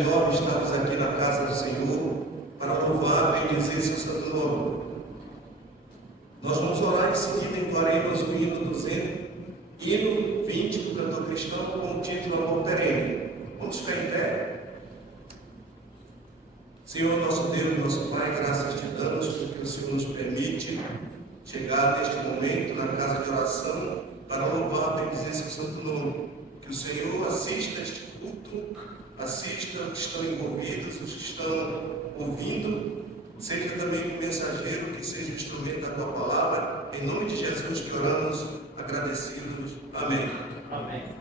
privilégio enorme estarmos aqui na casa do Senhor para louvar e bendizer seu santo nome. Nós vamos orar em seguida, entoaremos o hino 200, hino 20 do cantor cristão, com o título Amor Perene. Vamos ficar em pé. Senhor, nosso Deus, nosso Pai, graças te damos porque o Senhor nos permite chegar neste momento na casa de oração para louvar e bendizer seu santo nome. Que o Senhor assista este culto, assista os que estão envolvidos, os que estão ouvindo, seja também um mensageiro que seja instrumento da tua palavra. Em nome de Jesus que oramos, agradecidos. Amém. Amém.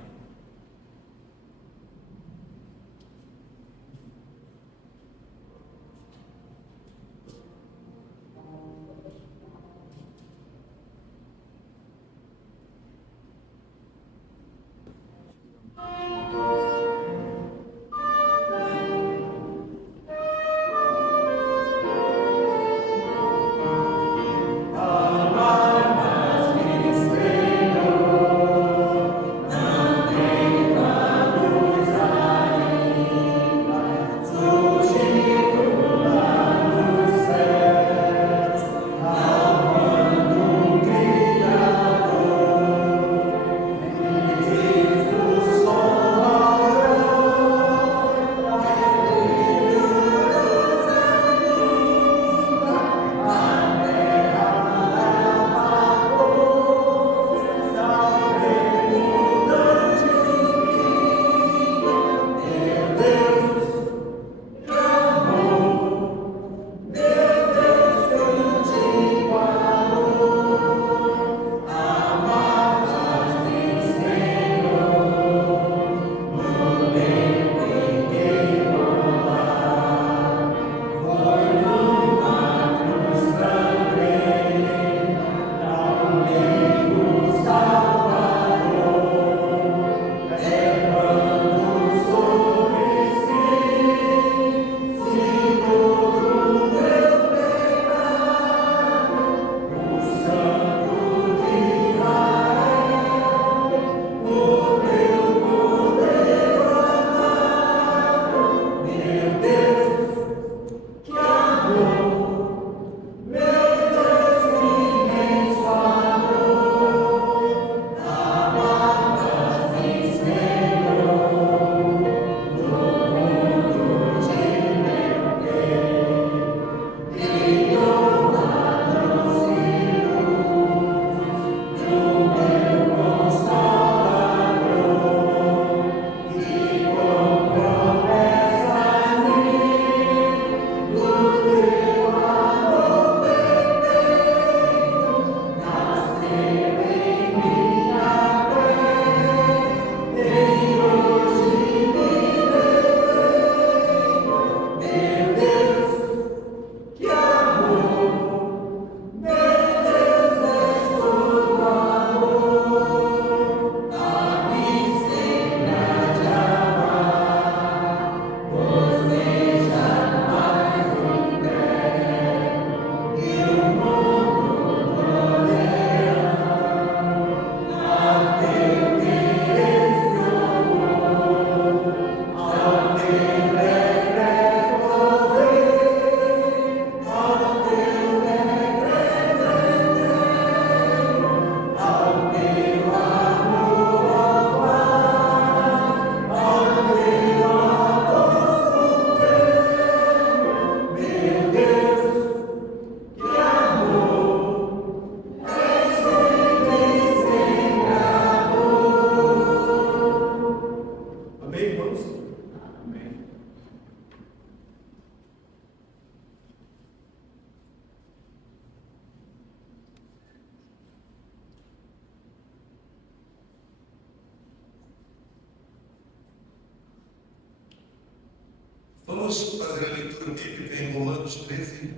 Vamos fazer a leitura bíblica em Romanos 13,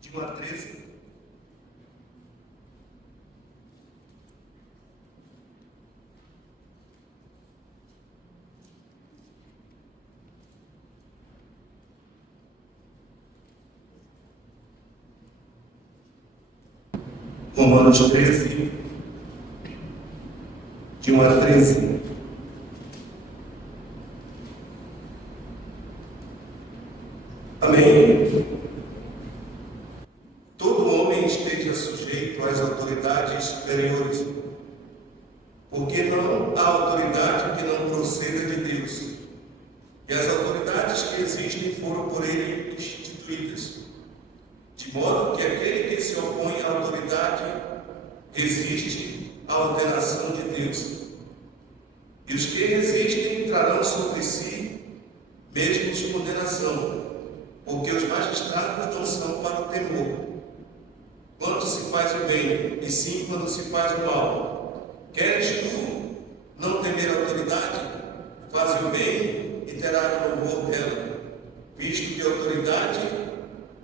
de 1 a 13. Romanos 13, de 1 a 13. Amém? Todo homem esteja sujeito às autoridades superiores, porque não há autoridade que não proceda de Deus. E as autoridades que existem foram por ele instituídas, de modo que aquele que se opõe à autoridade resiste à ordenação de Deus. E os que resistem trarão sobre si mesmos condenação, porque os magistrados não são para o temor, quando se faz o bem, e sim quando se faz o mal. Queres tu não temer a autoridade? Faz o bem e terás louvor dela, visto que a autoridade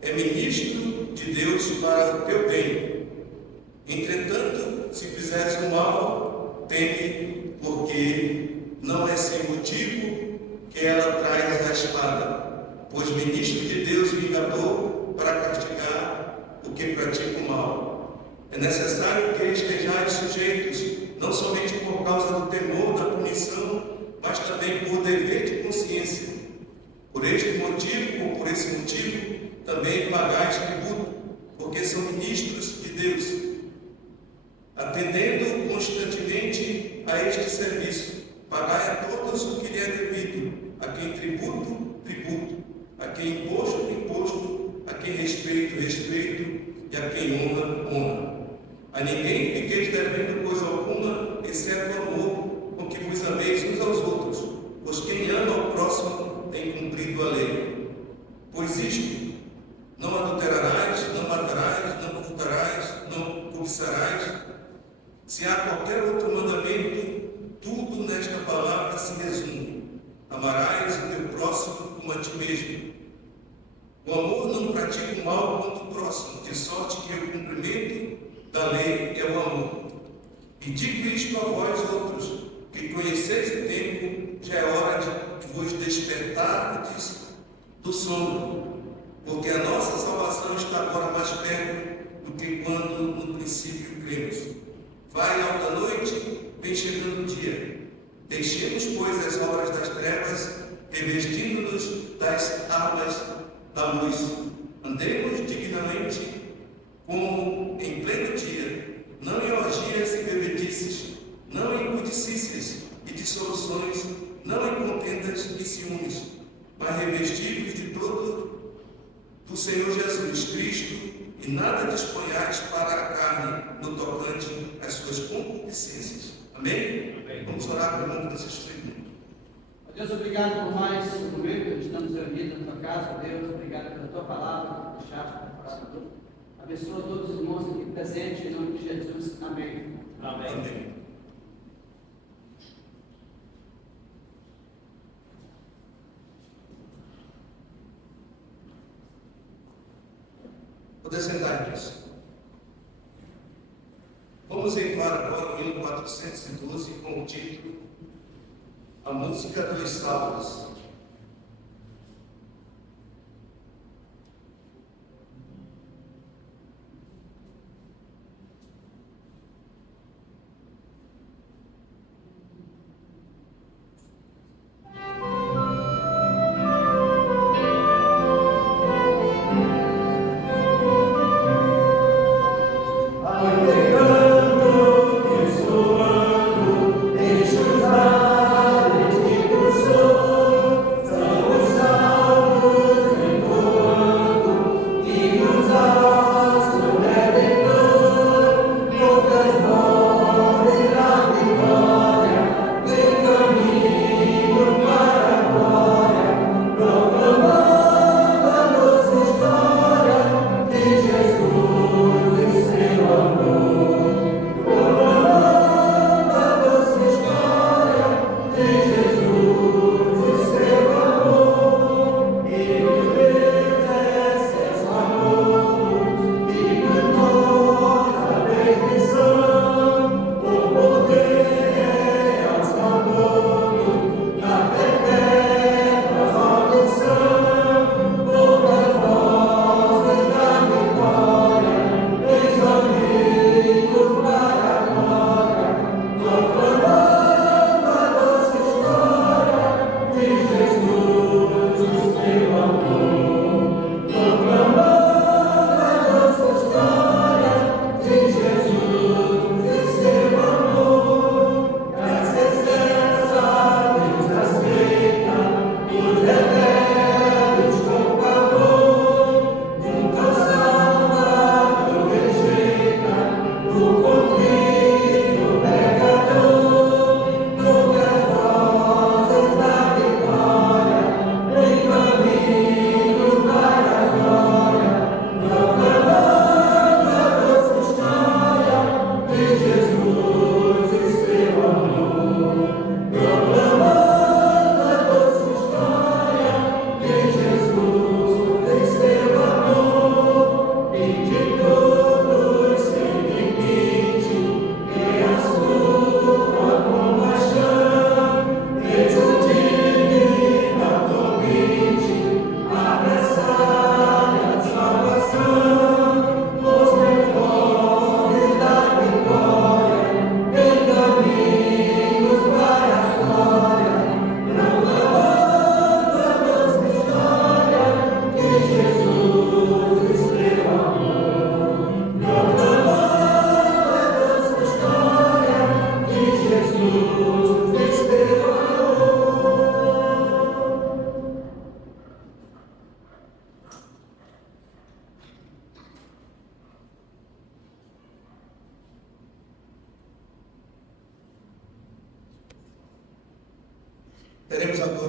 é ministro de Deus para o teu bem. Entretanto, se fizeres o mal, teme, porque não é sem motivo que ela traz a espada, pois ministro de Deus vingador para castigar o que pratica o mal. É necessário que estejais sujeitos, não somente por causa do temor da punição, mas também por dever de consciência. Por este motivo, ou por esse motivo, também pagais tributo, porque são ministros de Deus, atendendo constantemente a este serviço. Pagai a todos o que lhe é devido, a quem tributo, tributo, a quem imposto, imposto, a quem respeito, respeito, e a quem honra, honra. A ninguém fiqueis devendo coisa alguma, exceto o amor, com que vos ameis uns aos outros, pois quem ama ao próximo tem cumprido a lei. Pois isto: não adulterarás, não matarás, não furtarás, não cobiçarás. Se há qualquer outro mandamento, tudo nesta palavra se resume: amarás o teu próximo como a ti mesmo. O amor não pratica o mal contra o próximo, de sorte que o cumprimento da lei é o amor. E digo isto a vós outros, que conheceis o tempo, já é hora de vos despertardes do sono, porque a nossa salvação está agora mais perto do que quando no princípio cremos. Vai alta noite, vem chegando o dia. Deixemos, pois, as obras das trevas, revestindo-nos das armas da luz. Andemos dignamente, como em pleno dia, não em orgias e bebedices, não em codicícias e dissoluções, não em contendas e ciúmes, mas revestidos de todo do Senhor Jesus Cristo, e nada disponhais para a carne no tocante às suas concupiscências. Amém? Amém. Vamos orar pelo nome desses filhos. Deus, obrigado por mais um momento que estamos reunidos na tua casa. Deus, obrigado pela tua palavra que deixaste para falar. Abençoa todos os irmãos aqui presentes, em nome de Jesus. Amém. Amém. Amém. Poder sentar, irmãos. Vamos entrar agora no hino 412 com o título A Música dos Salmos. Deixa os ares de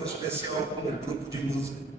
encontro especial com o grupo de música.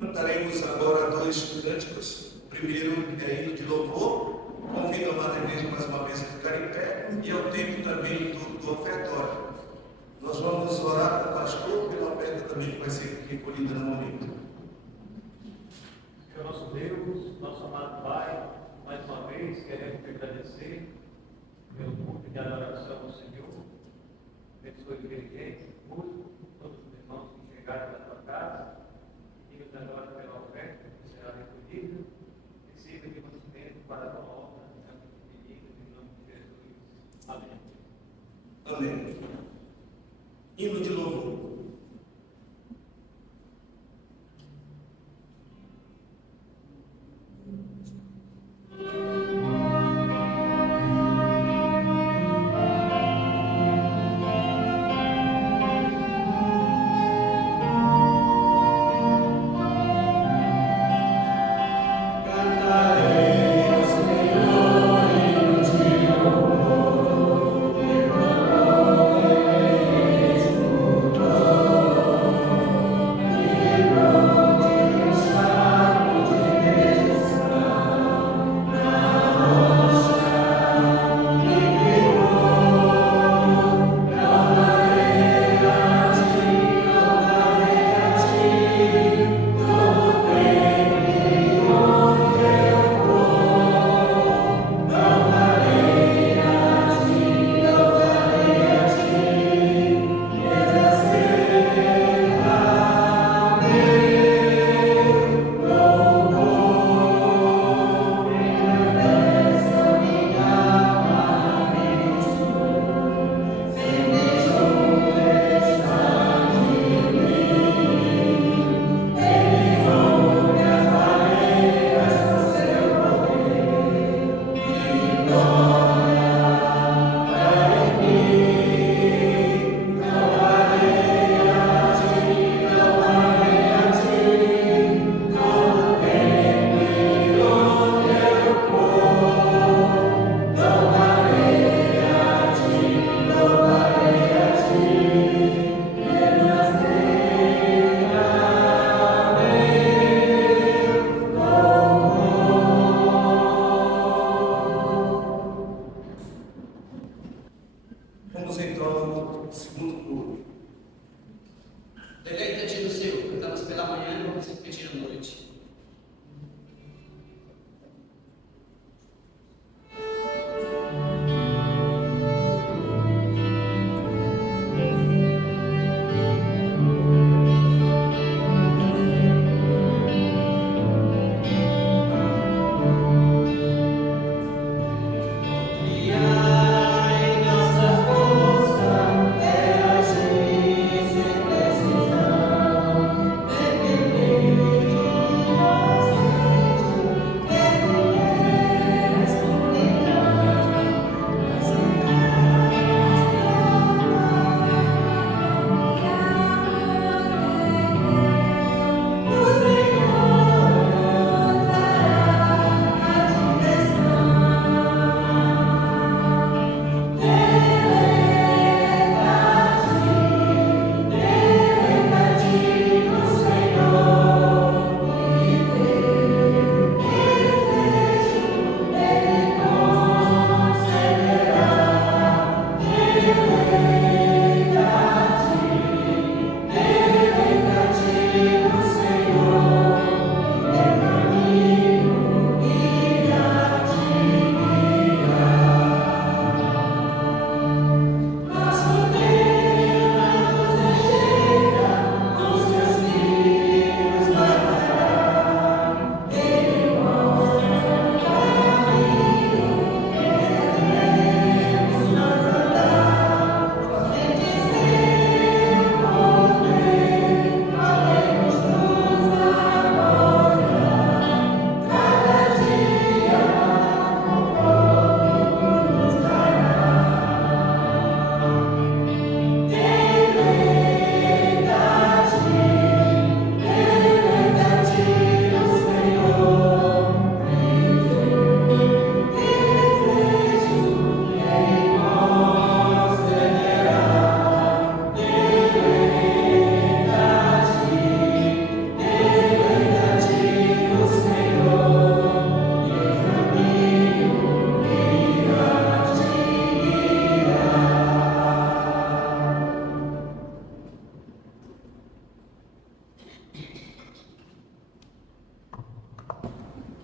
Cantaremos agora dois cânticos. O primeiro é hino de louvor. Convido a amada igreja mais uma vez a ficar em pé. E é o tempo também do ofertório. Nós vamos orar com o pastor pela oferta também que vai ser recolhida no momento. Senhor nosso Deus, nosso amado Pai, mais uma vez queremos te agradecer pelo culto de adoração ao Senhor. Abençoe o dirigente, o músico, todos os irmãos que chegaram da tua casa. Pedimos agora pela oferta que será recolhida, que sirva de mantimento para a tua obra, em nome de Jesus. Amém. Amém. Hino de louvor. Vamos então ao segundo turno. Deleita-te no Senhor. Cantamos pela manhã e vamos repetir à noite.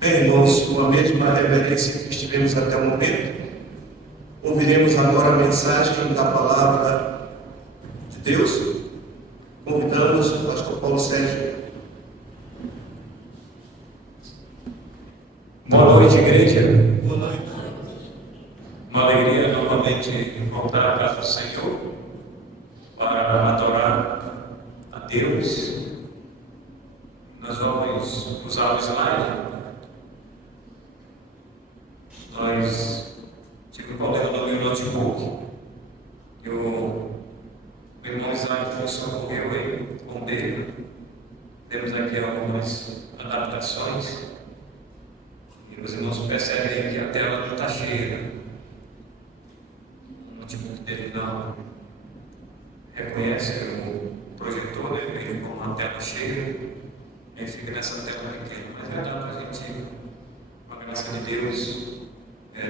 Bem, irmãos, com a mesma reverência que estivemos até o momento, ouviremos agora a mensagem da palavra de Deus. Convidamos o pastor Paulo Sérgio. Boa noite, igreja. Boa noite. Uma alegria novamente voltar à casa do Senhor para adorar a Deus. Nós vamos usar o slide. Nós tive um problema no meu notebook. O meu irmão Israel foi socorreu aí com dele. Temos aqui algumas adaptações. E os irmãos percebem que a tela não está cheia. O notebook dele não reconhece o projetor, né? Veio com uma tela cheia. E fica nessa tela pequena. Mas vai dar para a gente, com a graça de Deus,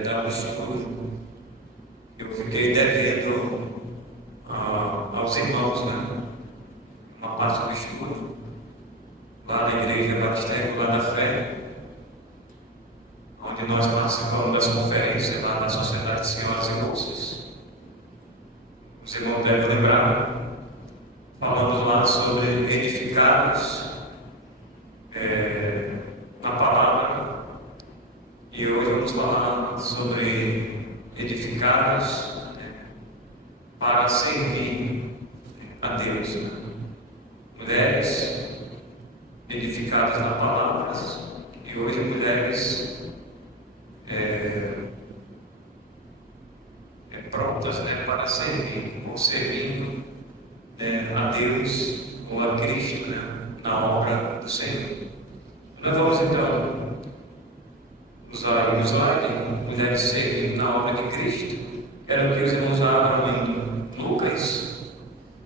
dar o estudo. Eu fiquei devendo aos irmãos, né? Uma parte do estudo, lá na Igreja Batista Regular da Fé, onde nós participamos das conferências lá da Sociedade de Senhoras e Moças. Os irmãos devem lembrar, falamos lá sobre edificados na palavra, e hoje vamos falar sobre edificados para servir a Deus. Mulheres edificadas na palavra, e hoje mulheres prontas, né, para servir, ou servindo a Deus ou a Cristo, né, na obra do Senhor. Nós vamos então usar o slide, mulheres servindo na obra de Cristo. Quero que os irmãos abram em Lucas,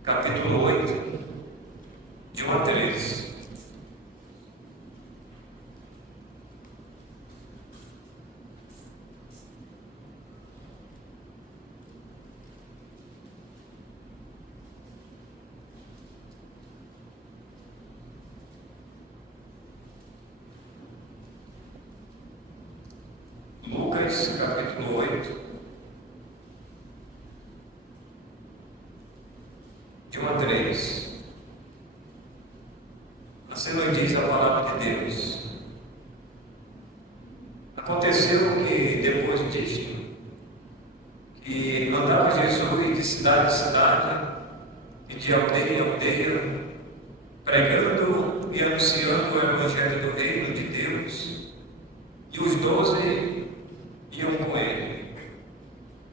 capítulo 8, de 1 a 13. de 1 a 3. Assim nos diz a palavra de Deus. Aconteceu que, depois disto, que andava Jesus de cidade em cidade e de aldeia em aldeia, pregando e anunciando o Evangelho do Reino de Deus, e os 12 iam com ele.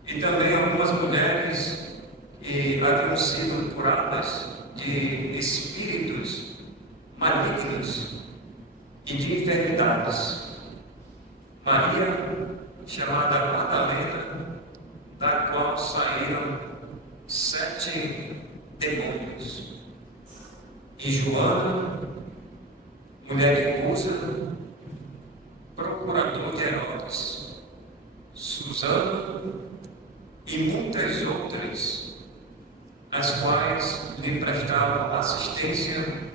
E também algumas mulheres que haviam sido curadas de espíritos malignos e de enfermidades. Maria, chamada Madalena, da qual saíram 7 demônios. E Joana, mulher de Cusa, procurador de Herodes, Susana e muitas outras, as quais lhe prestavam assistência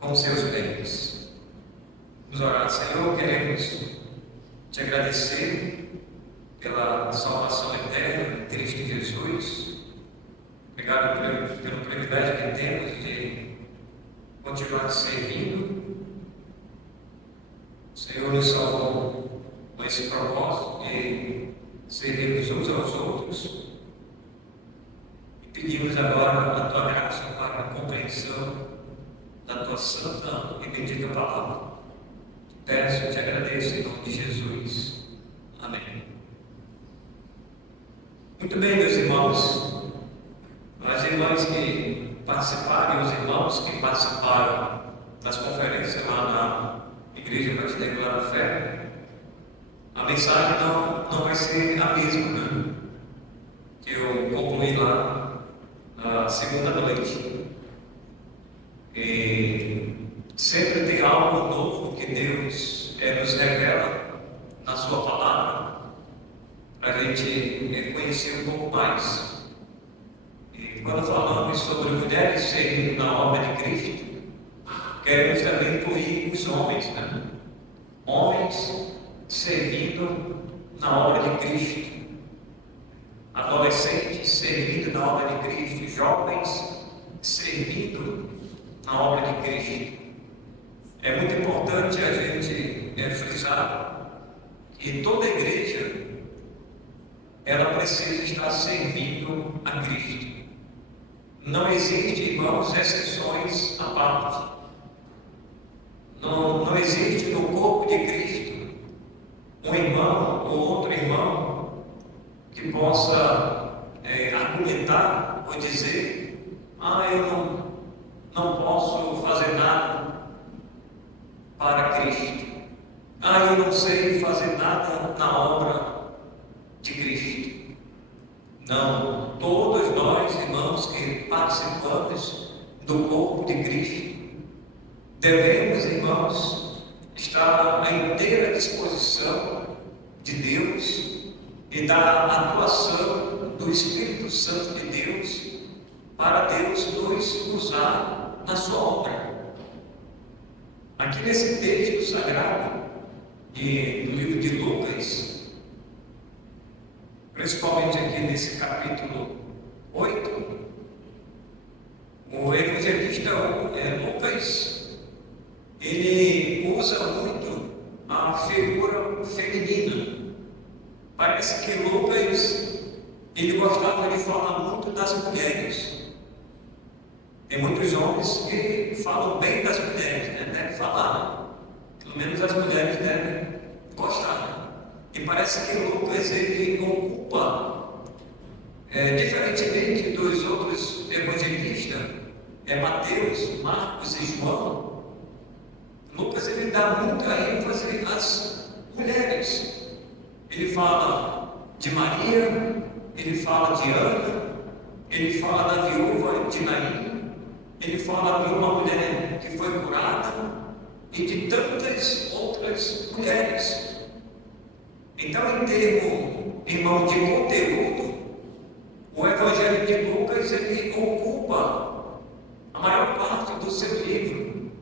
com seus bens. Vamos orar. Senhor, queremos te agradecer pela salvação eterna em Cristo Jesus. Obrigado pelo privilégio que temos de continuar servindo. O Senhor nos salvou com esse propósito de servirmos uns aos outros. E pedimos agora a tua graça para a compreensão da tua santa e bendita palavra. Peço e te agradeço em nome de Jesus. Amém. Muito bem, meus irmãos. As irmãs que participaram e os irmãos que participaram das conferências lá na Igreja Brasileira da Fé, a mensagem não vai ser a mesma, né? Que eu concluí lá na segunda noite. E sempre tem algo novo que Deus nos revela na sua palavra, para a gente conhecer um pouco mais. E quando falamos sobre mulheres servindo na obra de Cristo, queremos também incluir os homens, né? Homens servindo na obra de Cristo, adolescentes servindo na obra de Cristo, jovens servindo na obra de Cristo. É muito importante a gente frisar que toda igreja ela precisa estar servindo a Cristo. Não existe, irmãos, exceções à parte. Não existe no corpo de Cristo um irmão ou outro irmão que possa argumentar ou dizer: eu não posso fazer nada para Cristo. Eu não sei fazer nada na obra de Cristo. Não, todos nós, irmãos, que participamos do corpo de Cristo, devemos, irmãos, estar à inteira disposição de Deus e da atuação do Espírito Santo de Deus para Deus nos usar na sua obra. Aqui nesse texto sagrado do livro de Lucas, principalmente aqui nesse capítulo 8, o evangelista Lucas, ele usa muito a figura feminina. Parece que Lucas, ele gostava de falar muito das mulheres. Tem muitos homens que falam bem das mulheres, né? Devem falar, pelo menos as mulheres devem gostar. E parece que Lucas, ele ocupa, diferentemente dos outros evangelistas, Mateus, Marcos e João, Lucas, ele dá muita ênfase às mulheres. Ele fala de Maria, ele fala de Ana, ele fala da viúva de Naim, ele fala de uma mulher que foi curada e de tantas outras mulheres. Então, em termos, irmão, de conteúdo, o Evangelho de Lucas, ele ocupa a maior parte do seu livro,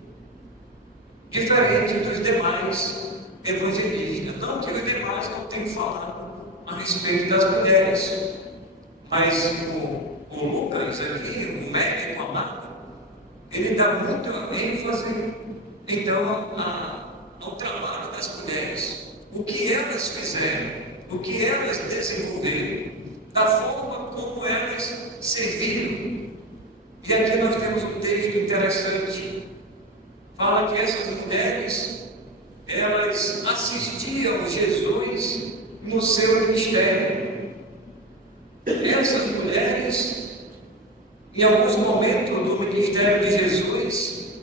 diferente dos demais evangelistas. Não que os demais não tenham falado a respeito das mulheres, mas o Lucas aqui, o médico amado, ele dá muita ênfase, então, ao trabalho das mulheres, o que elas fizeram, o que elas desenvolveram, da forma como elas serviram. E aqui nós temos um texto interessante, fala que essas mulheres, elas assistiam Jesus no seu ministério. Essas mulheres, em alguns momentos do ministério de Jesus,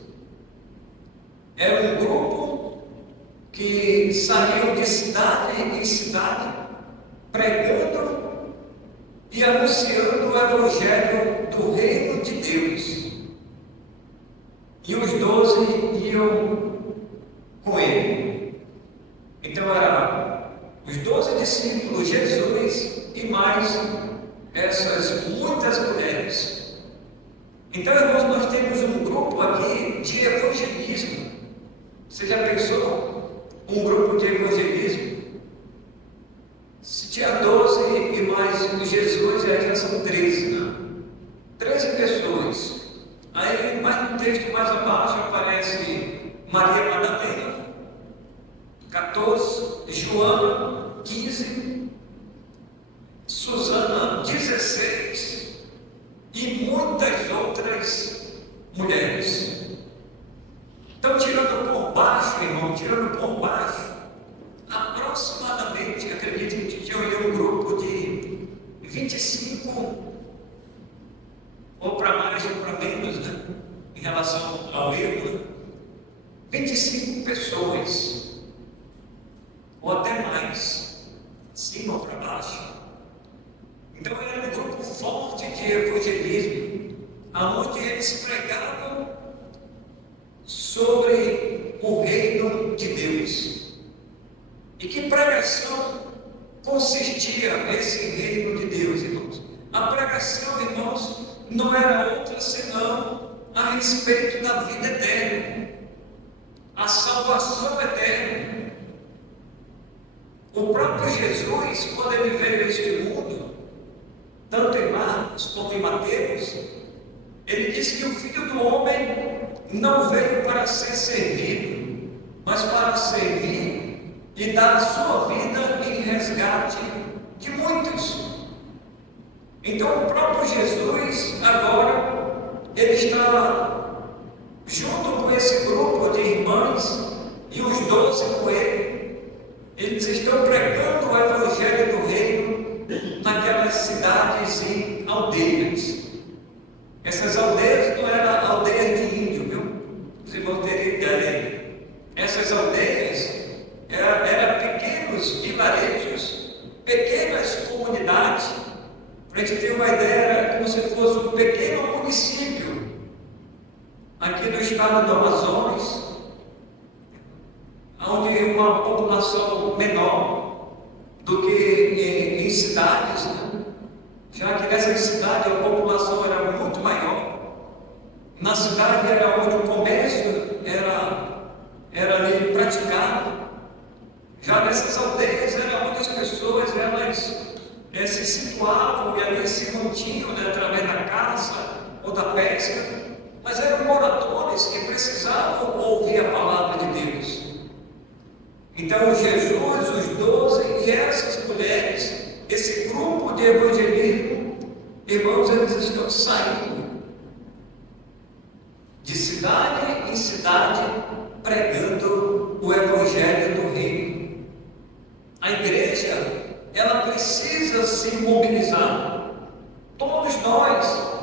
era um grupo que saiu de cidade em cidade, pregando e anunciando o Evangelho do Reino de Deus. E os 12 iam com ele. Então era os 12 discípulos, Jesus e mais essas muitas mulheres. Então, irmãos, nós temos um grupo aqui de evangelismo. Você já pensou? Um grupo de evangelismo? Se tinha 12 e mais Jesus, aí já são 13, né? 13 pessoas. Aí, mais no texto mais abaixo, aparece Maria Madalena, 14, Joana, 15, Susana, 16, e muitas outras mulheres. Então, tirando por baixo, irmão, tirando por baixo, aproximadamente, acredito que tinha um grupo de 25, ou para mais ou para menos, né? Em relação ao erro, 25 pessoas, ou até mais, cima ou para baixo. Então era um grupo forte de evangelismo, aonde eles pregavam sobre o reino de Deus. E que pregação consistia esse reino de Deus, irmãos? A pregação, irmãos, não era outra senão a respeito da vida eterna, a salvação eterna. O próprio Jesus, quando ele veio a este mundo, tanto em Marcos como em Mateus, ele disse que o Filho do Homem não veio para ser servido, mas para servir e dar a sua vida em resgate de muitos. Então o próprio Jesus agora, ele está junto com esse grupo de irmãs e os 12 com ele. Eles estão pregando o Evangelho do Reino naquelas cidades e aldeias. Essas aldeias não eram aldeias de índio, viu? Os irmãos terem ideia. Essas aldeias eram pequenos vilarejos, pequenas comunidades. Para a gente ter uma ideia, era como se fosse um pequeno município aqui no estado do Amazonas, onde uma população menor do que em cidades, né? Já que nessas cidades a população era muito maior. Na cidade era onde o comércio era ali praticado. Já nessas aldeias era onde as pessoas se situavam e ali se mantinham, né, através da caça ou da pesca, mas eram moradores que precisavam ouvir a palavra de Deus. Então Jesus, os 12 e essas mulheres, esse grupo de evangelismo, irmãos, eles estão saindo de cidade em cidade pregando o Evangelho do Reino. A igreja, ela precisa se mobilizar. Todos nós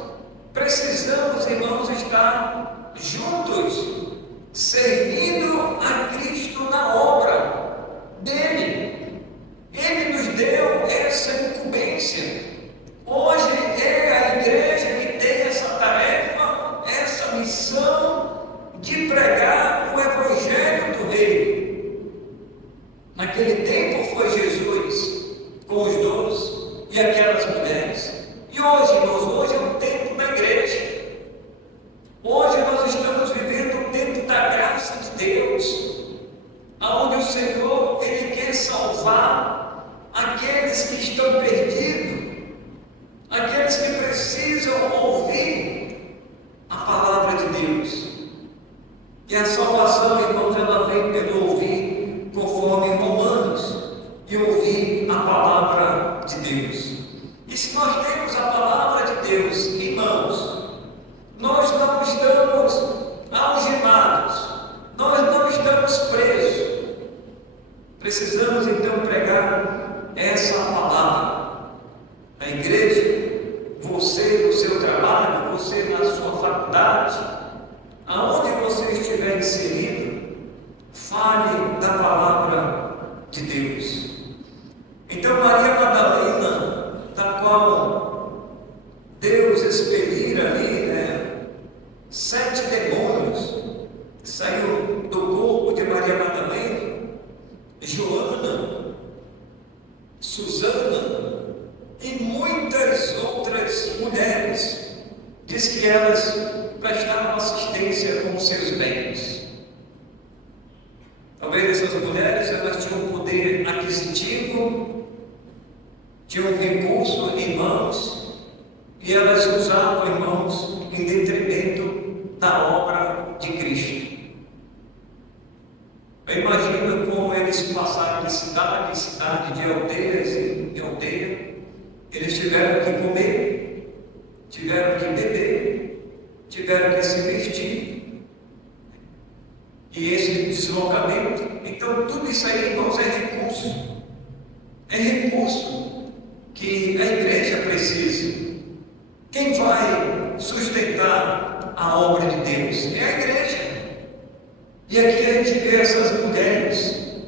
precisamos, irmãos, estar juntos, servindo a Cristo na obra dele. Ele nos deu essa incumbência. Hoje é a igreja que tem essa tarefa, essa missão de pregar o Evangelho do Reino. Naquele tempo foi Jesus com os 12 e aquelas mulheres. E hoje, irmãos, hoje é o tempo da igreja. Hoje nós estamos vivendo o tempo da graça de Deus, aonde o Senhor, Ele quer salvar aqueles que estão perdidos, aqueles que precisam expelir ali, né, 7 demônios que saíram do corpo de Maria Madalena, Joana, Susana e muitas outras mulheres. Diz que elas prestavam assistência com seus bens. Talvez essas mulheres, elas tinham um poder aquisitivo, tinham recurso em mãos, e elas usavam, irmãos, em detrimento da obra de Cristo. Eu imagino como eles passaram de cidade em cidade, de aldeias em aldeia. Eles tiveram que comer, tiveram que beber, tiveram que se vestir. E esse deslocamento, então tudo isso aí, irmãos, é recurso. É recurso que a igreja precisa. Quem vai sustentar a obra de Deus? É a igreja. E aqui a gente vê essas mulheres.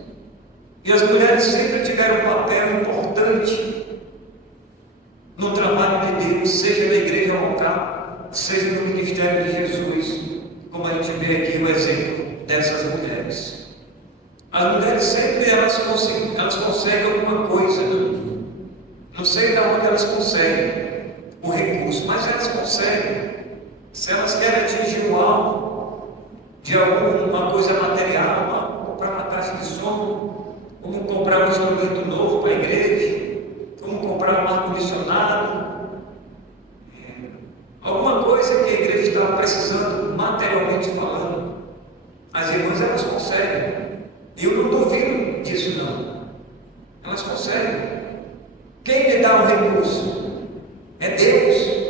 E as mulheres sempre tiveram um papel importante no trabalho de Deus, seja na igreja local, seja no ministério de Jesus, como a gente vê aqui o exemplo dessas mulheres. As mulheres sempre elas conseguem alguma coisa, não sei de onde elas conseguem o recurso, mas elas conseguem. Se elas querem atingir o alvo de alguma coisa material, comprar uma caixa de som, como comprar um instrumento novo para a igreja, como comprar um ar-condicionado, alguma coisa que a igreja está precisando materialmente falando, as irmãs elas conseguem. Eu não duvido disso não. Elas conseguem. Quem lhe dá o recurso? É Deus.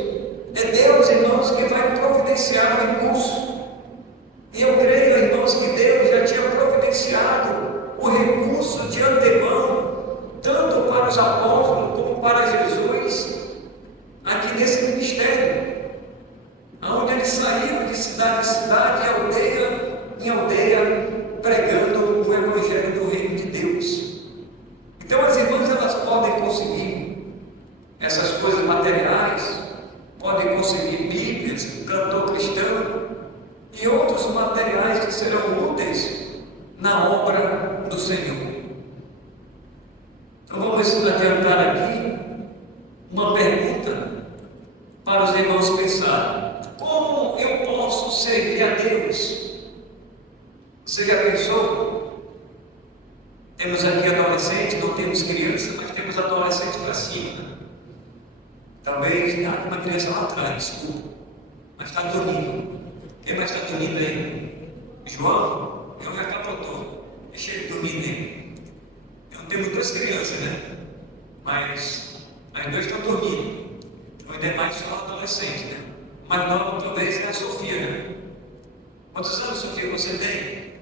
É Deus, irmãos, que vai providenciar o recurso. E eu creio, irmãos, que Deus já tinha providenciado o recurso de antemão, tanto para os apóstolos como para Jesus, aqui nesse ministério, onde eles saíram de cidade em cidade, aldeia em aldeia, pregando o Evangelho do Reino de Deus. Então as irmãs elas podem conseguir essas coisas materiais, podem conseguir Bíblias, cantor cristão e outros materiais que serão úteis na obra do Senhor. Então vamos adiantar aqui uma pergunta para os irmãos pensarem: como eu posso servir a Deus? Você já pensou? Temos aqui adolescente, não temos criança, mas temos adolescente para cima. Talvez está uma criança lá atrás, desculpa, mas está dormindo. Quem mais está dormindo aí? João? Eu já capotou. Deixa ele dormindo aí. Então temos 2 crianças, né? Mas as 2 estão dormindo. Então ainda é mais só adolescente, né? Mais nova talvez é a Sofia, né? Quantos anos, Sofia, você tem?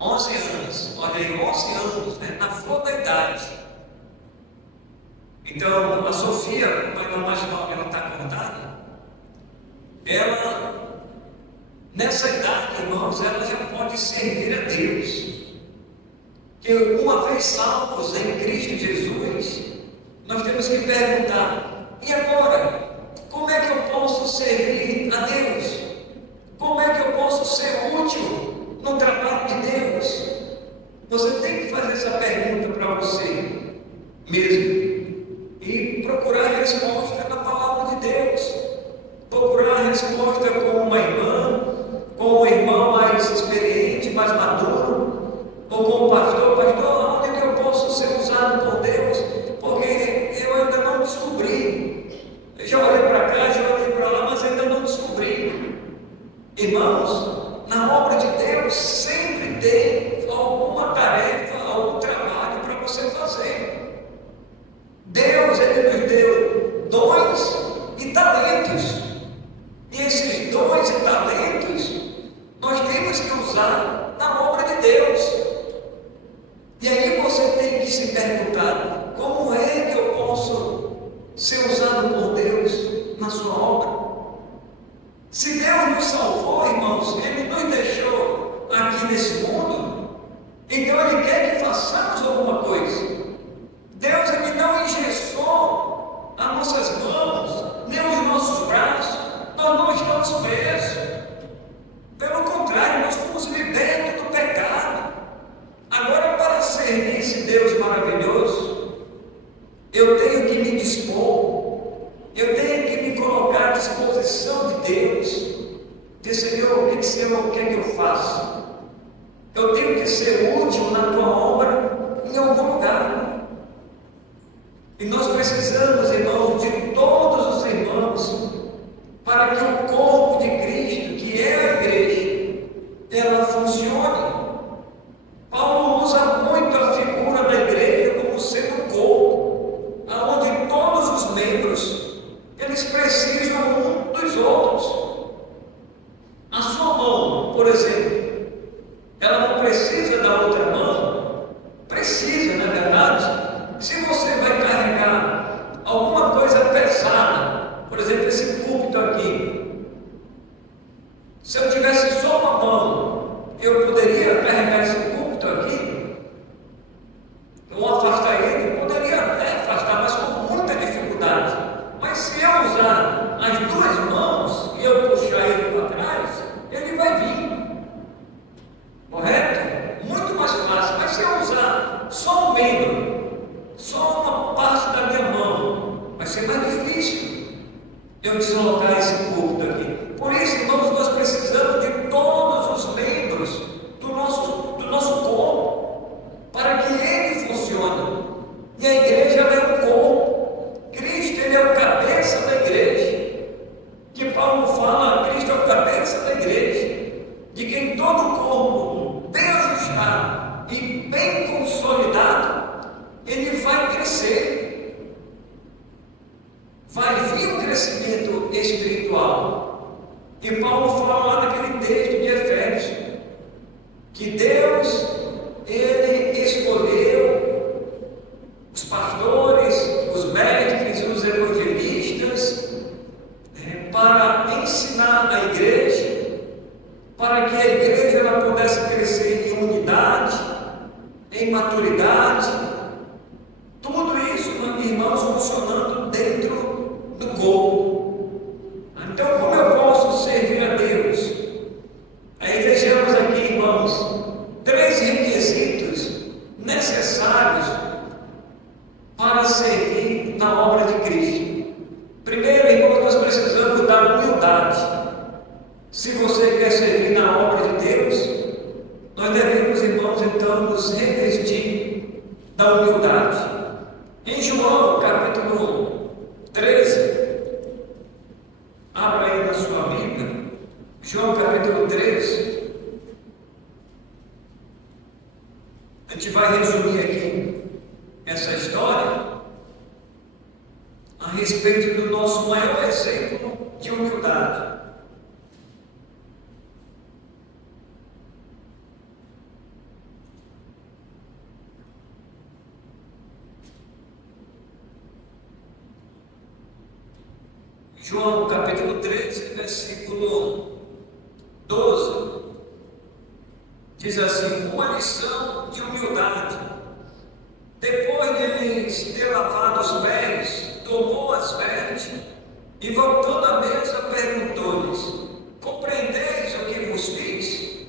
11 anos. Olha aí, 11 anos, né? Na flor da idade. Então, a Sofia, a mais nova, ela está acordada. Ela, nessa idade, irmãos, ela já pode servir a Deus. Que uma vez salvos em Cristo Jesus, nós temos que perguntar: e agora? Como é que eu posso servir a Deus? Como é que eu posso ser útil no trabalho de Deus? Você tem que fazer essa pergunta para você mesmo e procurar a resposta na palavra de Deus. Procurar a resposta com uma irmã, com um irmão mais experiente, mais maduro, ou com o pastor: pastor, onde é que eu posso ser usado por Deus? Porque eu ainda não descobri. Eu já olhei para cá, já olhei para lá, mas ainda não descobri. Irmãos, na obra de Deus sempre tem alguma tarefa, algum trabalho para você fazer. Deus, Ele nos deu dons e talentos. E esses dons e talentos nós temos que usar na obra de Deus. E aí você tem que se perguntar: como é que eu posso ser usado por Deus na sua obra? Se Deus nos salvou, irmãos, Ele nos deixou aqui nesse mundo, então Ele quer que façamos alguma coisa. Deus, Ele não engessou as nossas mãos, nem os nossos braços, Deus. Diz, Senhor, o que Senhor quer que eu faça? Eu tenho que ser útil na tua obra em algum lugar. E nós precisamos, irmãos, de todos os irmãos, para que o corpo de Cristo, que é a igreja, ela funcione. Paulo usa muito a figura da igreja como sendo um corpo, onde todos os membros, eles precisam um dos outros. A sua mão, por exemplo, ela não precisa da outra mão? Precisa, na verdade. Se você vai carregar alguma coisa pesada, por exemplo, esse púlpito aqui, se eu tivesse só uma mão, eu poderia carregar esse púlpito aqui? Ou afastar ele? Poderia até afastar, mas com muita dificuldade. Mas se eu usar as duas mãos e eu puxar ele para trás, ele vai vir. Correto? Muito mais fácil. Mas se eu usar só um membro, só uma parte da minha mão, vai ser mais difícil eu deslocar esse púlpito aqui. Por isso, irmãos, nós precisamos de todos os membros do nosso corpo, para que ele funcione. E a igreja é o corpo. Cristo, ele é o cabeça da igreja. Que Paulo fala, Cristo é o cabeça da igreja, de quem todo o corpo, bem ajustado e bem consolidado, ele vai crescer. Vai vir um crescimento espiritual. E Paulo fala lá naquele texto de Efésios, que Deus, ele escolheu os pastores, os mestres, os evangelistas, para ensinar a igreja, para que a igreja ela pudesse crescer em unidade, em maturidade, tudo isso, irmãos, funcionando dentro do corpo. Então, como eu posso servir a Deus? Aí vejamos aqui, irmãos, 3 requisitos necessários para servir na obra de Cristo. Primeiro, irmãos, nós precisamos da humildade. Se você quer servir na obra de Deus, nós devemos, irmãos, então nos revestir da humildade. Em João, capítulo 13, abra aí na sua Bíblia, João capítulo 13, a gente vai resumir aqui essa história a respeito do nosso maior exemplo de humildade. João capítulo 13, versículo 12, diz assim: uma lição de humildade. Depois de lhes ter lavado os pés, tomou as vestes e, voltando à mesa, perguntou-lhes: compreendeis o que vos fiz?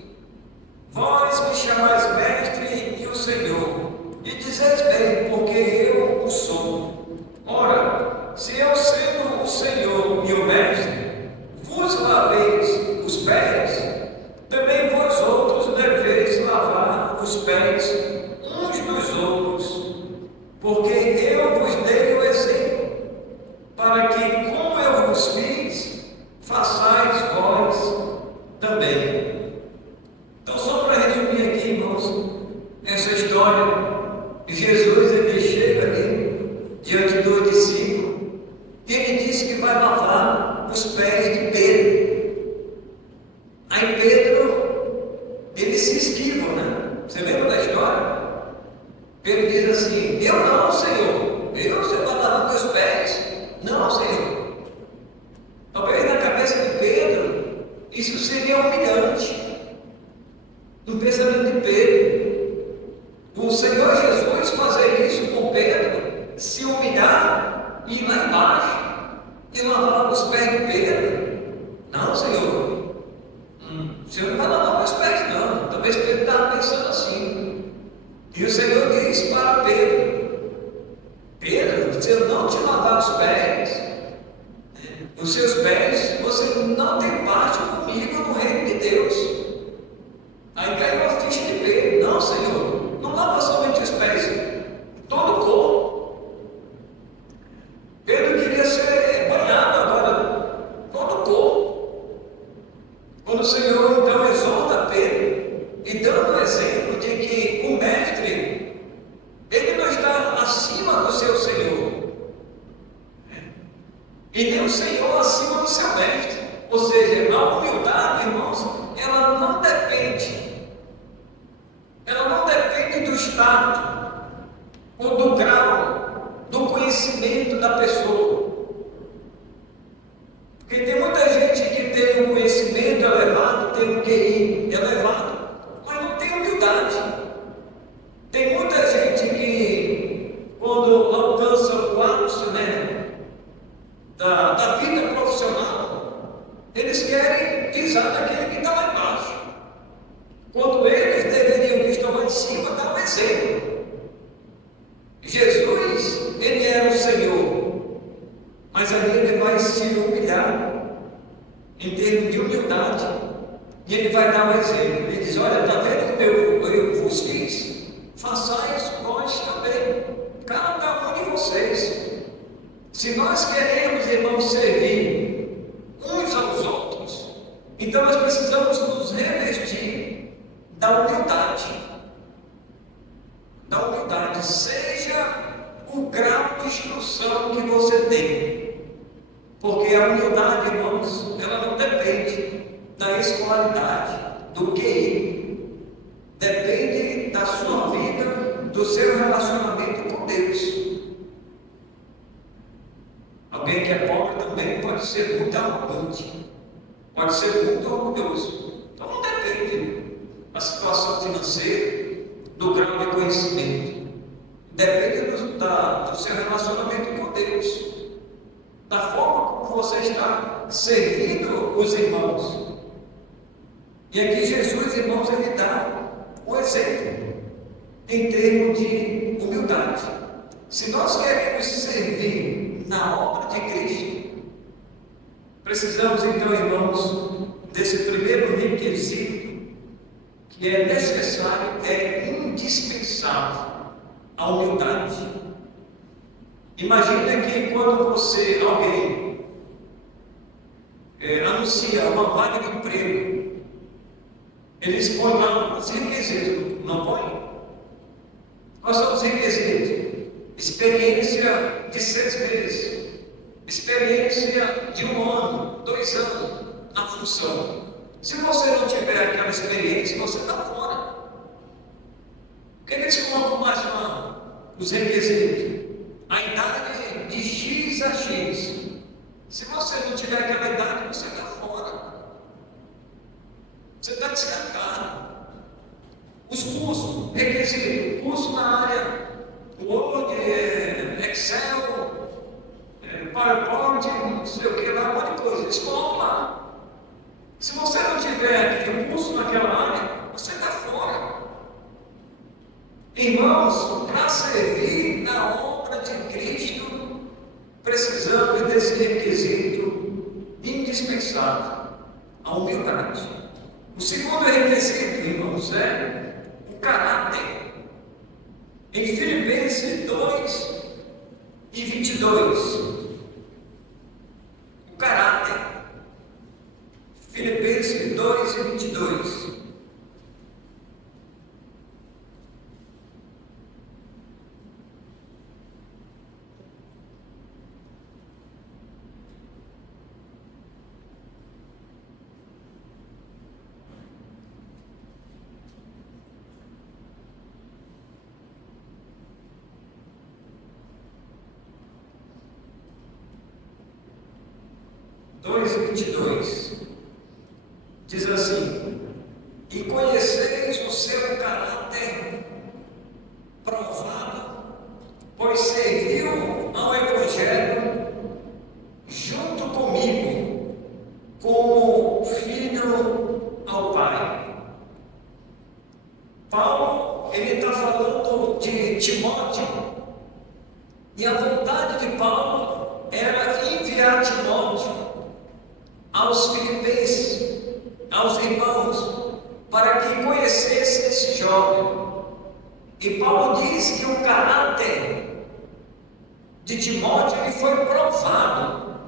Vós me chamais mestre e o Senhor, e dizeis bem, porque eu o sou. Ora, se eu, sendo o Senhor e o mestre, vos laveis os pés, também vós outros deveis lavar os pés uns dos outros, porque eu vos dei o exemplo, para que, como eu vos fiz, façais vós também. Então, só para resumir aqui, irmãos, essa história, Jesus ele chega ali diante dos discípulos e ele disse que vai lavar os pés de Pedro. Aí Pedro, ele se esquiva, né? Você lembra da história? Pedro diz assim: eu não, Senhor, você vai lavar meus pés? Não, Senhor. Talvez na cabeça de Pedro isso seria humilhante. No pensamento de Pedro, o Senhor Jesus fazer isso com Pedro, se humilhar e ir lá embaixo e lavar os pés de Pedro? Não, Senhor, o Senhor não vai lavar meus pés, não. Talvez Pedro estava pensando assim. E o Senhor disse para Pedro: Pedro, se eu não te lavar os pés, os seus pés, você não seu mestre. Ou seja, a humildade, irmãos, ela não depende do estado ou do grau do conhecimento da pessoa. Porque tem muita gente que tem um conhecimento elevado, tem um QI elevado, mas não tem humildade. Tem muita gente que, quando alcança o ápice, né, da vida profissional, eles querem pisar naquele que está lá embaixo, quando eles deveriam, que estão lá em cima, dar um exemplo. Jesus, ele era o Senhor, mas ali ele vai se humilhar em termos de humildade, e ele vai dar um exemplo. Ele diz: olha, está vendo como eu vos fiz? Façais vós também, cada um de vocês. Se nós queremos, irmãos, servir uns aos outros, então nós precisamos nos revestir da humildade. Da humildade, seja o grau de instrução que você tem. Porque a humildade, irmãos, ela não depende da escolaridade, do QI. Depende da sua vida, do seu relacionamento com Deus. Alguém que é pobre também pode ser muito arrogante, pode ser muito orgulhoso. Então não depende da situação financeira, do grau de conhecimento. Depende do seu relacionamento com Deus, da forma como você está servindo os irmãos. E aqui Jesus, irmãos, ele dá o exemplo em termos de humildade. Se nós queremos servir na obra de Cristo, precisamos então, irmãos, desse primeiro requisito, que é necessário, é indispensável, a humildade. Imagina que quando alguém anuncia uma vaga de emprego, eles põem lá os requisitos, não põem? Quais são os requisitos? Experiência de 6 meses, experiência de 1 ano, 2 anos na função. Se você não tiver aquela experiência, você está fora. Por que eles colocam mais lá os requisitos? A idade de X a X. Se você não tiver aquela idade, você está fora. Você está descartado. Os cursos, requisito, curso na área Word, Excel, PowerPoint, não sei o que lá, um monte de coisa. Eles colocam lá. Se você não tiver aquele curso naquela área, você está fora. Irmãos, para servir na obra de Cristo, precisamos desse requisito indispensável, a humildade. O segundo requisito, irmãos, é o caráter. Em Filipenses 2 e 22, o caráter. Filipenses 2 e 22. Diz assim: e conheceis o seu caráter provado, pois serviu ao Evangelho junto comigo, como filho ao Pai. Paulo, ele está falando de Timóteo, e a vontade de Paulo era enviar Timóteo aos filipenses, aos irmãos, para que conhecesse esse jovem. E Paulo diz que o caráter de Timóteo ele foi provado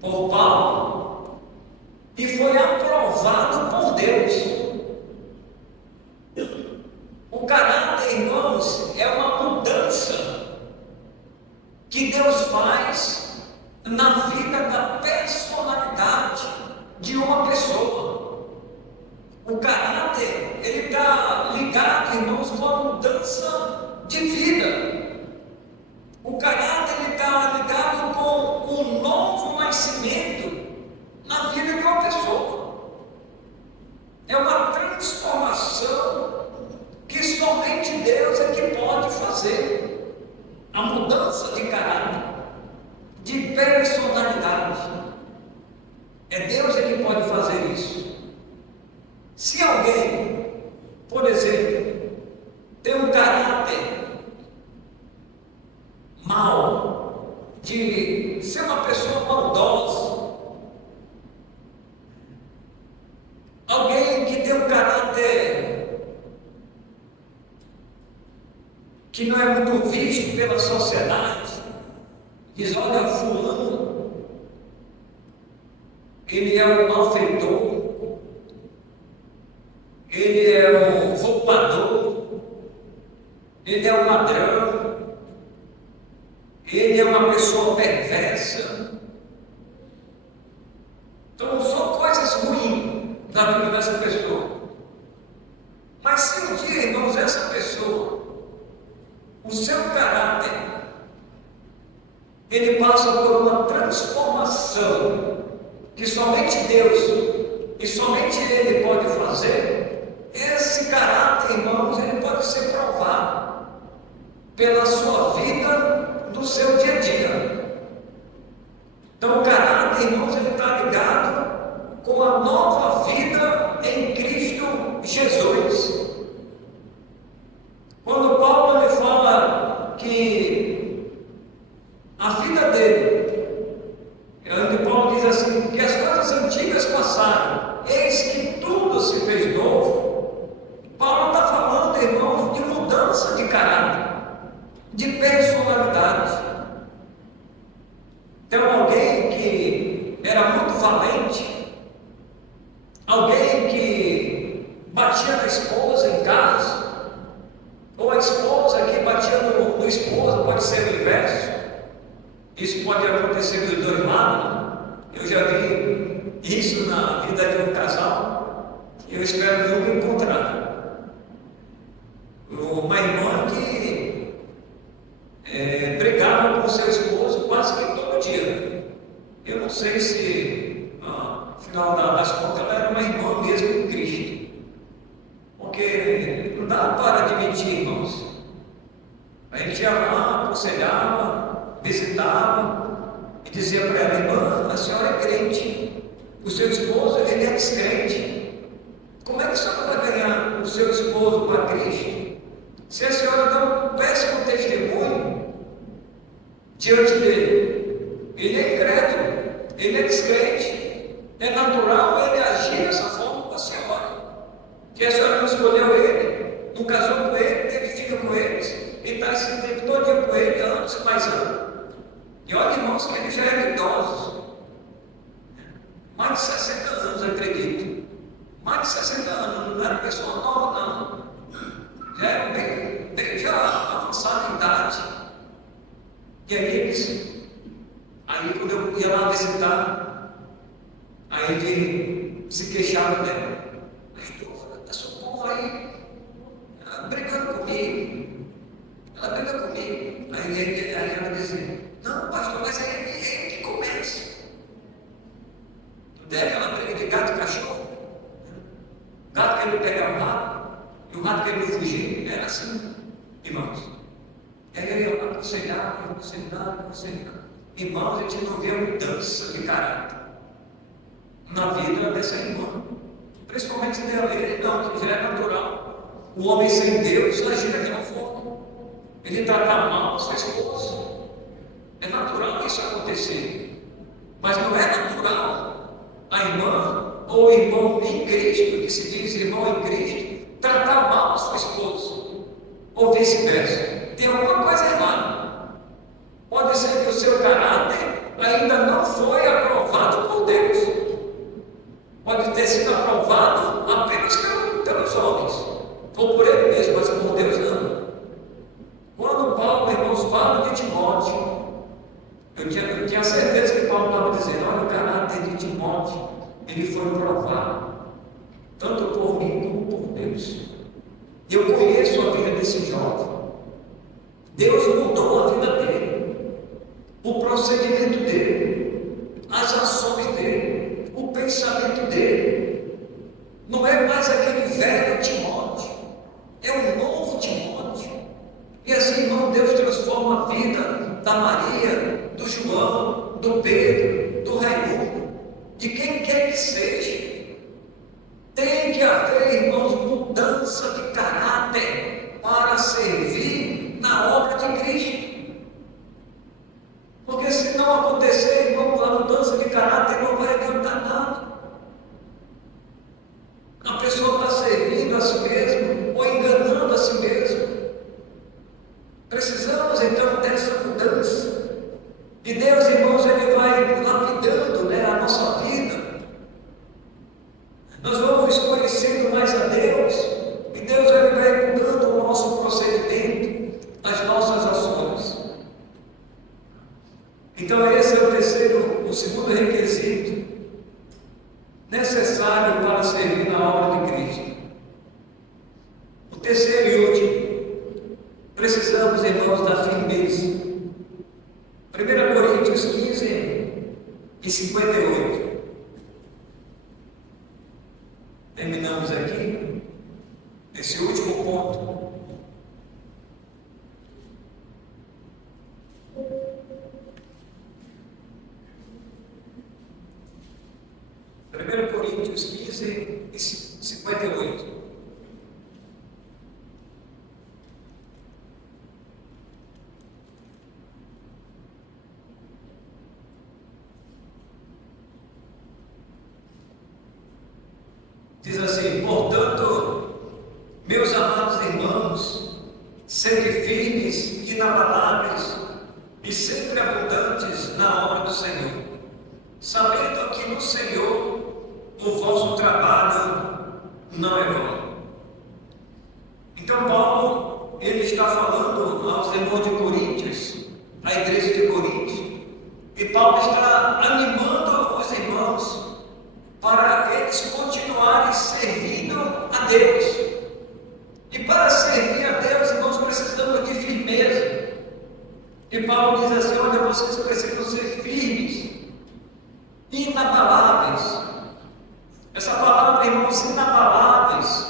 por Paulo e foi aprovado por Deus. O caráter, irmãos, é uma mudança que Deus faz na vida da pessoa. É Deus que pode fazer isso. Se alguém, por exemplo, tem um caráter mau, de ser uma pessoa maldosa, alguém que tem um caráter que não é muito visto pela sociedade, diz: olha, fulano, ele é um malfeitor, ele é um roubador, ele é um ladrão, ele é uma pessoa perversa. Então são coisas ruins na vida dessa pessoa. Mas se um dia, irmãos, essa pessoa, o seu caráter, ele passa por uma transformação que somente Deus e somente Ele pode fazer, esse caráter, irmãos, ele pode ser provado pela sua vida, do seu dia a dia. Então o caráter, irmãos, ele está ligado com a nova vida em Cristo Jesus. Quando Paulo ele fala que a vida dele, onde Paulo diz assim, que as coisas antigas passaram, eis que tudo se fez novo. Paulo está falando, irmãos, de mudança de caráter, de personalidade. Então alguém que era muito valente, alguém que batia na esposa em casa, ou a esposa que batia no esposo, pode ser o inverso. Isso pode acontecer dos dois lados. Eu já vi isso na vida de um casal, e eu espero nunca encontrar. Uma irmã que brigava com seu esposo quase que todo dia. Eu não sei se, no final das contas, ela era uma irmã mesmo em Cristo. Porque não dá para admitir, irmãos. A gente ia lá, aconselhava, visitava e dizia para ela: irmã, a senhora é crente, o seu esposo ele é descrente. Como é que a senhora vai ganhar o seu esposo para Cristo se a senhora dá um péssimo testemunho diante dele? Ele é incrédulo, ele é descrente. É natural ele agir dessa forma com a senhora. Que a senhora não escolheu ele, não casou com ele, teve filho com eles, e está esse tempo todo com ele, anos e mais anos. E olha, irmãos, que eles já eram idosos, mais de 60 anos, acredito. Mais de 60 anos, não era pessoa nova, não. Já eram bem já avançados em idade. E aí quando eu ia lá visitar, aí ele se queixava dela. Essa porra aí, ela brigando comigo, Aí ela dizia: não, pastor, mas é ele que começa. Não é aquela briga de gato e cachorro? Gato querendo pegar o rato, e o rato querendo fugir. Era assim, irmãos. E aí eu ia lá aconselhar. Irmãos, a gente não vê a mudança de caráter na vida dessa irmã. Principalmente dela, ele não, que já é natural. O homem sem Deus agir daquela forma. Ele trata mal a sua esposa. É natural isso acontecer. Mas não é natural a irmã ou o irmão em Cristo, que se diz irmão em Cristo, tratar mal a sua esposa. Ou vice-versa. Tem alguma coisa errada. Pode ser que o seu caráter ainda não foi aprovado por Deus. Pode ter sido aprovado apenas pelos homens, ou por ele mesmo, mas por Deus não. Quando Paulo, irmãos, fala de Timóteo, eu tinha certeza que Paulo estava dizendo: olha, o caráter de Timóteo, ele foi provado, tanto por mim como por Deus. Eu conheço a vida desse jovem. Deus mudou a vida dele, o procedimento dele, as ações dele, o pensamento dele. Não é mais aquele velho Timóteo, é um novo Timóteo. E assim, irmão, Deus transforma a vida da Maria, do João, do Pedro, do Raimundo, de de quem quer que seja. Tem que haver, irmãos, mudança de caráter para servir na obra de Cristo. Porque se não acontecer, irmão, a mudança de caráter não vai adiantar nada. A pessoa está servindo a si mesmo ou enganando a si mesmo. Precisamos então dessa mudança. E Deus, irmãos, Ele vai lapidando, a nossa vida. Nós vamos conhecendo mais a Deus. E Deus Ele vai mudando o nosso procedimento, as nossas ações. Então esse é o segundo requisito necessário para servir na obra de Cristo. O terceiro e último, precisamos, irmãos, da firmeza. 1 Coríntios 15 e 58. Terminamos aqui esse último ponto. Primeiro Coríntios 15 e 58. Diz assim: portanto, meus amados irmãos, sede firmes, inabaláveis e sempre abundantes na obra do Senhor, sabendo que no Senhor o vosso trabalho não é vão. Então Paulo, ele está falando aos irmãos de Coríntios, à igreja de Coríntios, e Paulo está animando os irmãos para eles continuarem servindo a Deus. E para servir a Deus, irmãos, precisamos de firmeza. E Paulo diz assim: olha, vocês precisam ser firmes, inabaláveis. Essa palavra, irmãos, inabaláveis,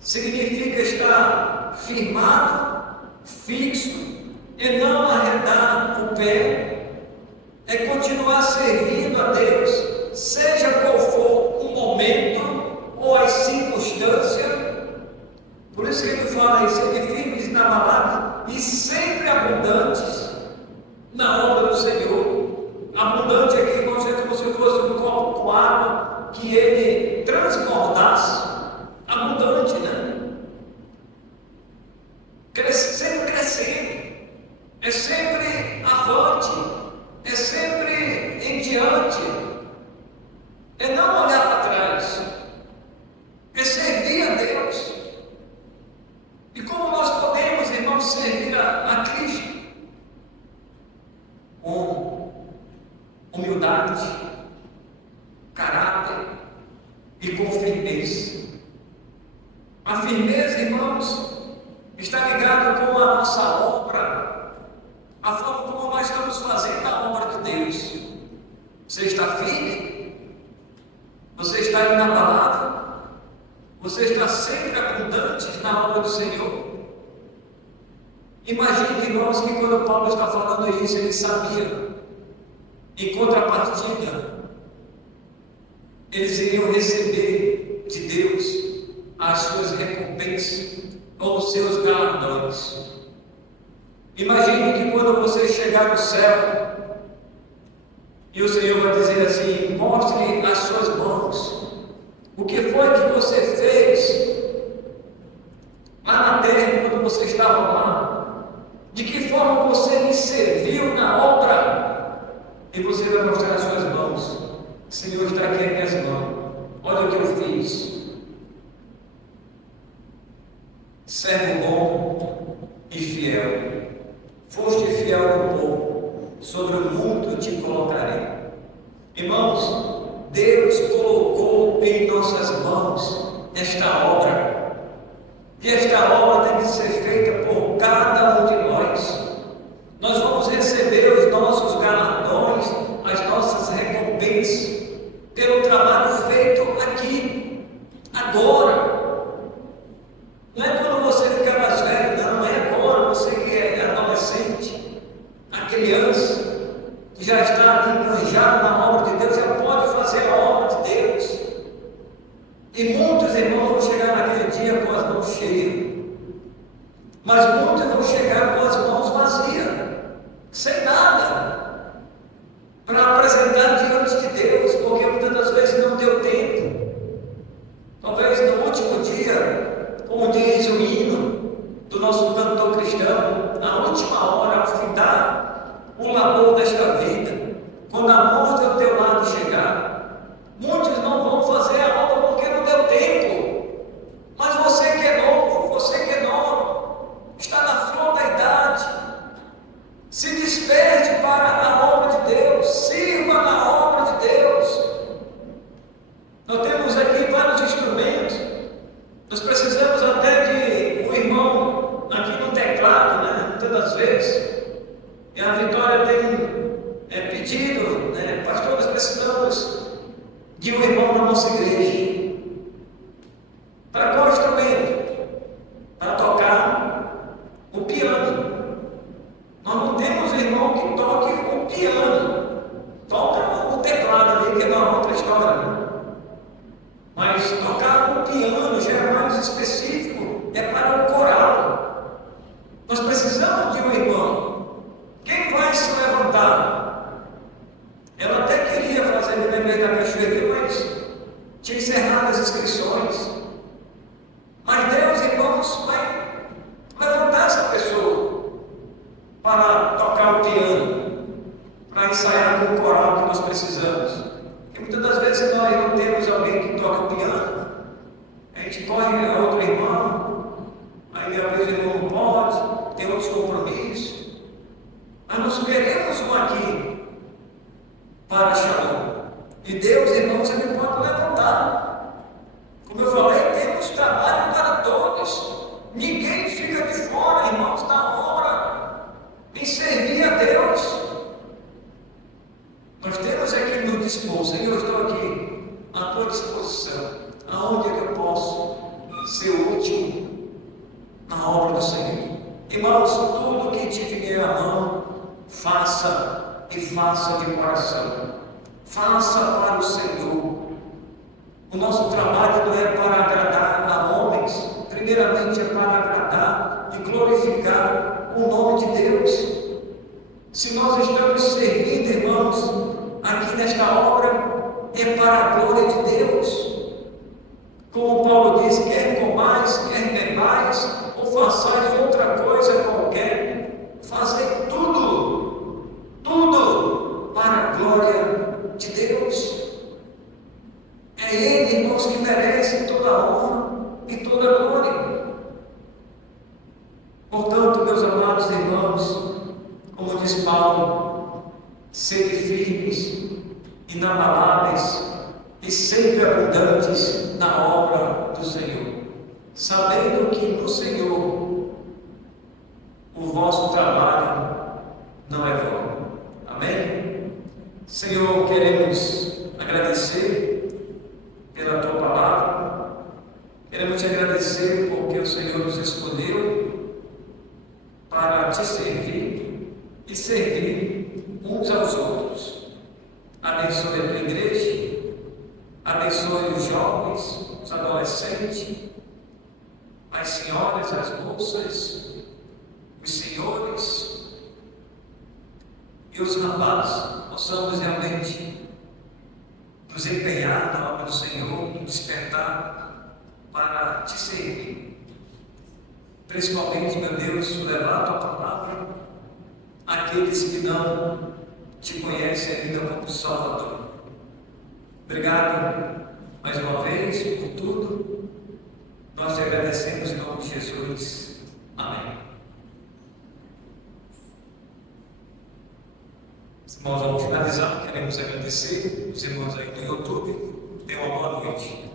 significa estar firmado, fixo, e não arredar o pé. É continuar servindo a Deus, seja qual for o momento ou as circunstâncias. Por isso que ele fala aí: sede firmes, inabaláveis e sempre abundantes na obra do Senhor. Abundante aqui, irmãos, é como se fosse um copo com água que ele transbordasse. Abundante, sempre crescendo, é sempre avante, é sempre em diante, é não olhar para trás, é servir a Deus. E como nós podemos, irmãos, servir a Cristo? Com humildade, caráter e com firmeza. A firmeza, irmãos, está ligada com a nossa obra, a forma como nós estamos fazendo a obra de Deus. Você está firme? Você está inabalável? Você está sempre abundante na obra do Senhor? Imagine, irmãos, que quando Paulo está falando isso, ele sabia, em contrapartida, eles iriam receber de Deus as suas recompensas ou os seus galardões. Imagine que quando você chegar no céu e o Senhor vai dizer assim: mostre as suas mãos, o que foi que você fez lá na terra quando você estava lá, de que forma você me serviu na obra, e você vai mostrar as suas mãos. Senhor, está aqui as minhas mãos, olha o que eu fiz. Servo bom e fiel, foste fiel no pouco, sobre o muito te colocarei. Irmãos, Deus colocou em nossas mãos esta obra, e esta obra tem que ser feita por cada um de nós. Nós vamos receber os nossos galardões, as nossas recompensas, pelo trabalho feito aqui, agora. Não é quando você ficar mais velho, não, é agora, você que é adolescente, a criança, que já está ali enganjado na obra de Deus, já pode fazer a Mas muitos vão chegar com as mãos vazias, sem nada, para apresentar diante de Deus, porque muitas das vezes não deu tempo. Talvez no último dia, como diz o hino do nosso cantor cristão, na última hora, ao findar o labor desta vida, quando a morte ao teu lado chegar, muitos não vão fazer a obra porque não deu tempo. Mas você que é novo, você que é novo, está na flor da idade, se desperte para a obra de Deus, sirva na obra de Deus. Nós temos aqui vários instrumentos, nós precisamos até de um irmão aqui no teclado, né? Muitas das vezes, e a Vitória tem pedido, né? Pastor, nós precisamos de um irmão na nossa igreja. Para qual instrumento? Para tocar o piano. Nós não temos irmão que toque o piano. Toca o teclado ali, que é uma outra história. Mas tocar o piano já é mais específico, é para o coral. Nós precisamos de um irmão. Quem vai se levantar? Ela até queria fazer no meio da cachoeira, mas tinha encerrado as inscrições. Mas Deus, irmãos, vai levantar essa pessoa para tocar o piano, para ensaiar com o coral que nós precisamos. Porque muitas das vezes nós não temos alguém que toca o piano, a gente corre a outro irmão, aí às vezes o irmão não pode, tem outros compromissos. Mas nós queremos um aqui para Shalom. E Deus, irmãos, Ele pode levantar. Como eu falei, temos trabalho para todos. Ninguém fica de fora, irmãos, da obra em servir a Deus. Nós temos aqui nos dispor, Senhor, eu estou aqui à tua disposição. Aonde é que eu posso ser útil na obra do Senhor? Irmãos, tudo que te vier à mão, faça e faça de coração. Faça para o Senhor. O nosso trabalho não é para agradar a homens, primeiramente é para agradar e glorificar o nome de Deus. Se nós estamos servindo, irmãos, aqui nesta obra, é para a glória de Deus. Como Paulo diz, quer comais, quer bebais, ou façais outra coisa qualquer, fazei tudo para a glória de Deus. É Ele, irmãos, que merece toda a honra e toda a glória. Portanto, meus amados irmãos, como diz Paulo, sede firmes, inabaláveis e sempre abundantes na obra do Senhor, sabendo que no Senhor o vosso trabalho não é vão. Amém? Senhor, queremos agradecer pela tua palavra, queremos te agradecer porque o Senhor nos escolheu para te servir e servir uns aos outros. Abençoe a tua igreja, abençoe os jovens, os adolescentes, as senhoras, as moças, os senhores e os rapazes. Possamos realmente nos empenhar na obra do Senhor, nos despertar para te servir. Principalmente, meu Deus, levar a tua palavra àqueles que não te conhecem ainda como Salvador. Obrigado mais uma vez por tudo. Nós te agradecemos em nome de Jesus. Amém. Irmãos, vamos finalizar. Queremos agradecer os irmãos aí no YouTube. Tenham uma boa noite.